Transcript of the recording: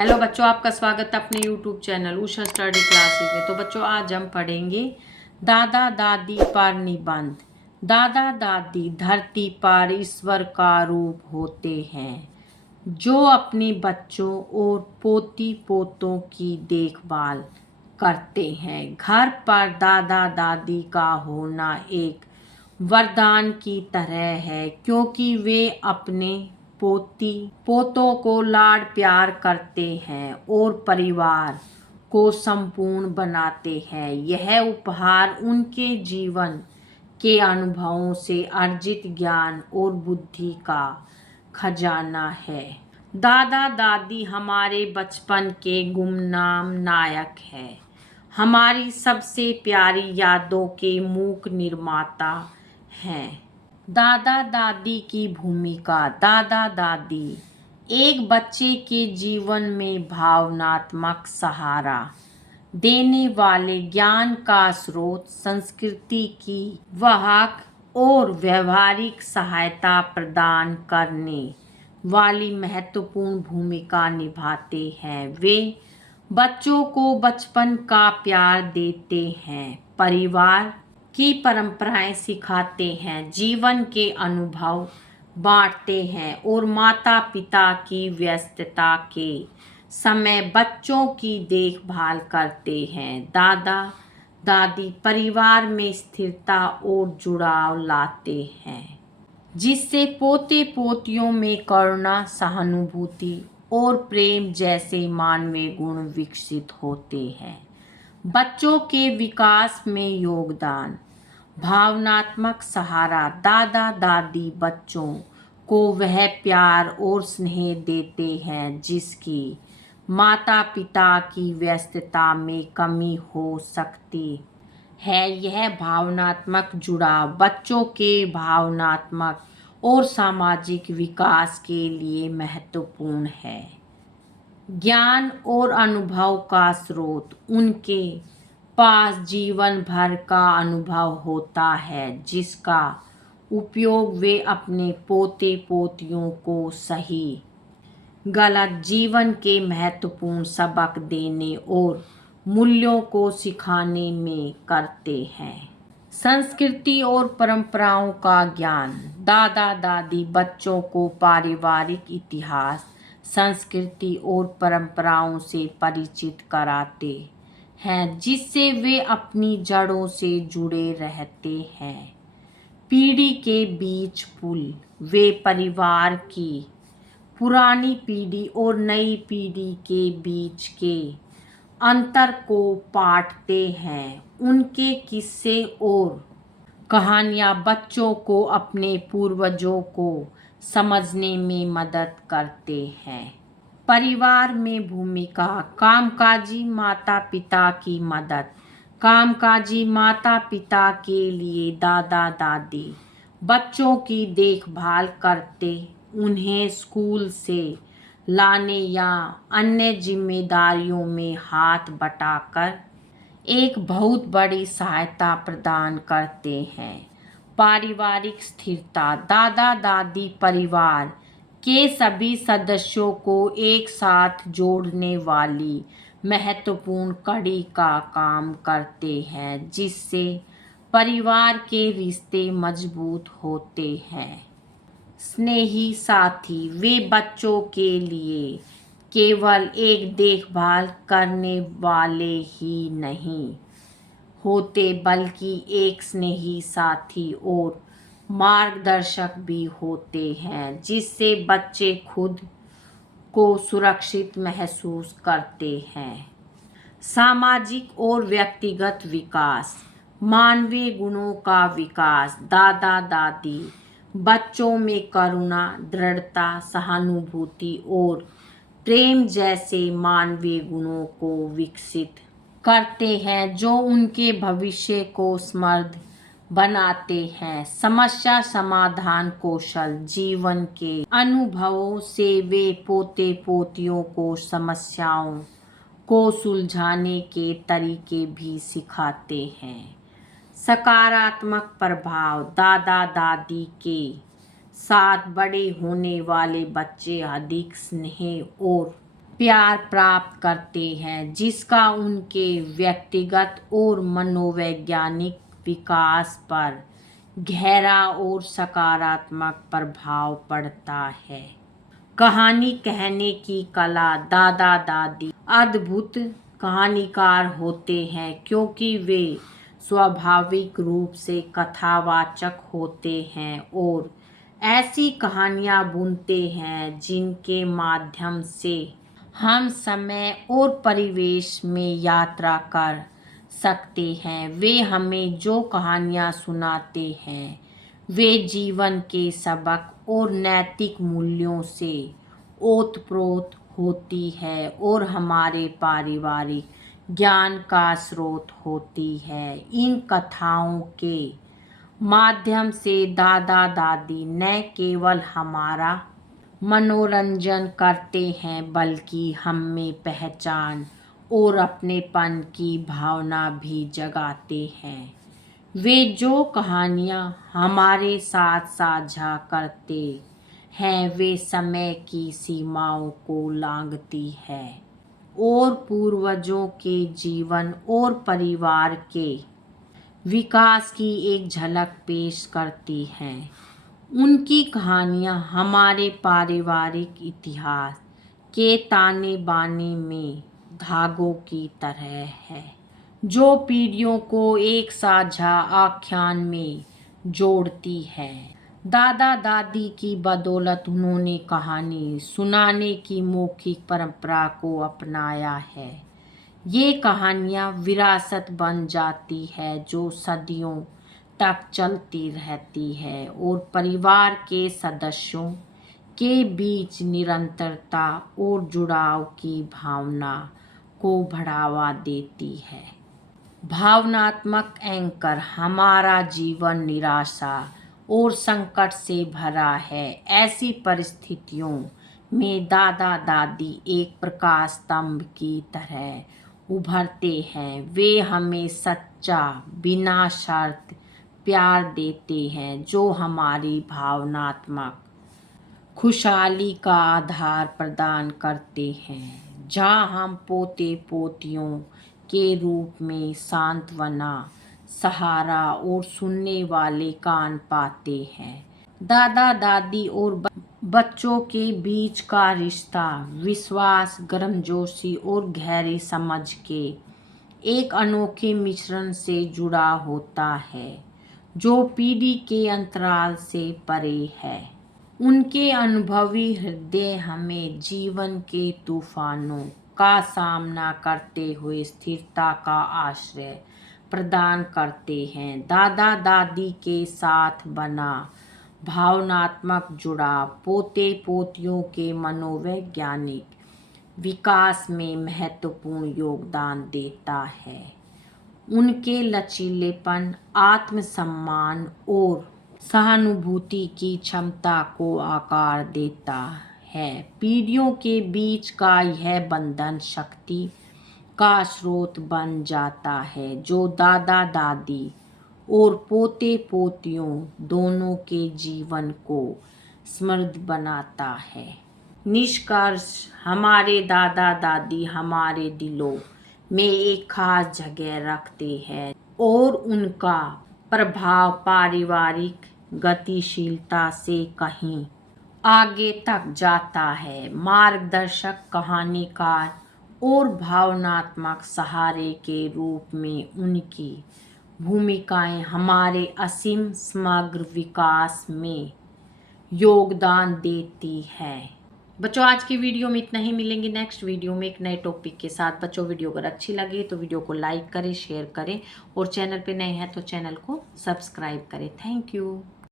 Hello बच्चों, आपका स्वागत है अपने YouTube channel Usha study classes में। तो बच्चों, आज हम पढ़ेंगे दादा दादी पर निबंध। दादा दादी धरती पर ईश्वर का रूप होते हैं जो अपने बच्चों और पोती पोतों की देखभाल करते हैं। घर पर दादा दादी का होना एक वरदान की तरह है, क्योंकि वे अपने पोती पोतों को लाड प्यार करते हैं और परिवार को संपूर्ण बनाते हैं। यह उपहार उनके जीवन के अनुभवों से अर्जित ज्ञान और बुद्धि का खजाना है। दादा दादी हमारे बचपन के गुमनाम नायक हैं, हमारी सबसे प्यारी यादों के मूक निर्माता हैं। दादा दादी की भूमिका। दादा दादी एक बच्चे के जीवन में भावनात्मक सहारा देने वाले, ज्ञान का स्रोत, संस्कृति की वाहक और व्यवहारिक सहायता प्रदान करने वाली महत्वपूर्ण भूमिका निभाते हैं। वे बच्चों को बचपन का प्यार देते हैं, परिवार की परंपराएं सिखाते हैं, जीवन के अनुभव बांटते हैं और माता पिता की व्यस्तता के समय बच्चों की देखभाल करते हैं। दादा दादी परिवार में स्थिरता और जुड़ाव लाते हैं, जिससे पोते पोतियों में करुणा, सहानुभूति और प्रेम जैसे मानवीय गुण विकसित होते हैं। बच्चों के विकास में योगदान। भावनात्मक सहारा। दादा दादी बच्चों को वह प्यार और स्नेह देते हैं जिसकी माता पिता की व्यस्तता में कमी हो सकती है। यह भावनात्मक जुड़ाव बच्चों के भावनात्मक और सामाजिक विकास के लिए महत्वपूर्ण है। ज्ञान और अनुभव का स्रोत। उनके पास जीवन भर का अनुभव होता है जिसका उपयोग वे अपने पोते पोतियों को सही गलत जीवन के महत्वपूर्ण सबक देने और मूल्यों को सिखाने में करते हैं। संस्कृति और परंपराओं का ज्ञान। दादा दादी बच्चों को पारिवारिक इतिहास, संस्कृति और परंपराओं से परिचित कराते हैं, जिससे वे अपनी जड़ों से जुड़े रहते हैं। पीढ़ी के बीच पुल। वे परिवार की पुरानी पीढ़ी और नई पीढ़ी के बीच के अंतर को पाटते हैं। उनके किस्से और कहानियाँ बच्चों को अपने पूर्वजों को समझने में मदद करते हैं। परिवार में भूमिका। कामकाजी माता पिता की मदद। कामकाजी माता पिता के लिए दादा दादी बच्चों की देखभाल करते, उन्हें स्कूल से लाने या अन्य जिम्मेदारियों में हाथ बटाकर एक बहुत बड़ी सहायता प्रदान करते हैं। पारिवारिक स्थिरता। दादा दादी परिवार के सभी सदस्यों को एक साथ जोड़ने वाली महत्वपूर्ण कड़ी का काम करते हैं, जिससे परिवार के रिश्ते मजबूत होते हैं। स्नेही साथी। वे बच्चों के लिए केवल एक देखभाल करने वाले ही नहीं होते, बल्कि एक स्नेही साथी और मार्गदर्शक भी होते हैं, जिससे बच्चे खुद को सुरक्षित महसूस करते हैं। सामाजिक और व्यक्तिगत विकास। मानवीय गुणों का विकास। दादा दादी बच्चों में करुणा, दृढ़ता, सहानुभूति और प्रेम जैसे मानवीय गुणों को विकसित करते हैं, जो उनके भविष्य को समृद्ध बनाते हैं। समस्या समाधान कौशल। जीवन के अनुभवों से वे पोते पोतियों को समस्याओं को सुलझाने के तरीके भी सिखाते हैं। सकारात्मक प्रभाव। दादा दादी के साथ बड़े होने वाले बच्चे अधिक स्नेह और प्यार प्राप्त करते हैं, जिसका उनके व्यक्तिगत और मनोवैज्ञानिक विकास पर गहरा और सकारात्मक प्रभाव पड़ता है। कहानी कहने की कला। दादा दादी अद्भुत कहानीकार होते हैं क्योंकि वे स्वाभाविक रूप से कथावाचक होते हैं और ऐसी कहानियाँ बुनते हैं जिनके माध्यम से हम समय और परिवेश में यात्रा कर सकते हैं। वे हमें जो कहानियाँ सुनाते हैं वे जीवन के सबक और नैतिक मूल्यों से ओतप्रोत होती है और हमारे पारिवारिक ज्ञान का स्रोत होती है। इन कथाओं के माध्यम से दादा दादी न केवल हमारा मनोरंजन करते हैं बल्कि हमें पहचान और अपनेपन की भावना भी जगाते हैं। वे जो कहानियाँ हमारे साथ साझा करते हैं वे समय की सीमाओं को लांघती है और पूर्वजों के जीवन और परिवार के विकास की एक झलक पेश करती हैं। उनकी कहानियाँ हमारे पारिवारिक इतिहास के ताने बाने में धागों की तरह है जो पीढ़ियों को एक साझा आख्यान में जोड़ती है। दादा दादी की बदौलत उन्होंने कहानी सुनाने की मौखिक परंपरा को अपनाया है। ये कहानियाँ विरासत बन जाती है जो सदियों तक चलती रहती है और परिवार के सदस्यों के बीच निरंतरता और जुड़ाव की भावना को बढ़ावा देती है। भावनात्मक एंकर। हमारा जीवन निराशा और संकट से भरा है। ऐसी परिस्थितियों में दादा दादी एक प्रकाश स्तंभ की तरह उभरते हैं। वे हमें सच्चा बिना शर्त प्यार देते हैं जो हमारी भावनात्मक खुशहाली का आधार प्रदान करते हैं। जहाँ हम पोते पोतियों के रूप में सांत्वना, सहारा और सुनने वाले कान पाते हैं। दादा दादी और बच्चों के बीच का रिश्ता विश्वास, गर्मजोशी और गहरी समझ के एक अनोखे मिश्रण से जुड़ा होता है जो पीढ़ी के अंतराल से परे है। उनके अनुभवी हृदय हमें जीवन के तूफानों का सामना करते हुए स्थिरता का आश्रय प्रदान करते हैं। दादा दादी के साथ बना भावनात्मक जुड़ाव पोते पोतियों के मनोवैज्ञानिक विकास में महत्वपूर्ण योगदान देता है। उनके लचीलेपन, आत्मसम्मान और सहानुभूति की क्षमता को आकार देता है। पीढ़ियों के बीच का यह बंधन शक्ति का स्रोत बन जाता है जो दादा दादी और पोते पोतियों दोनों के जीवन को समृद्ध बनाता है। निष्कर्ष। हमारे दादा दादी हमारे दिलों में एक खास जगह रखते हैं और उनका प्रभाव पारिवारिक गतिशीलता से कहीं आगे तक जाता है। मार्गदर्शक, कहानीकार और भावनात्मक सहारे के रूप में उनकी भूमिकाएं हमारे असीम समग्र विकास में योगदान देती है। बच्चों आज की वीडियो में इतना ही। मिलेंगे नेक्स्ट वीडियो में एक नए टॉपिक के साथ। बच्चों वीडियो अगर अच्छी लगे तो वीडियो को लाइक करें, शेयर करें और चैनल पे नए हैं तो चैनल को सब्सक्राइब करें। Thank you.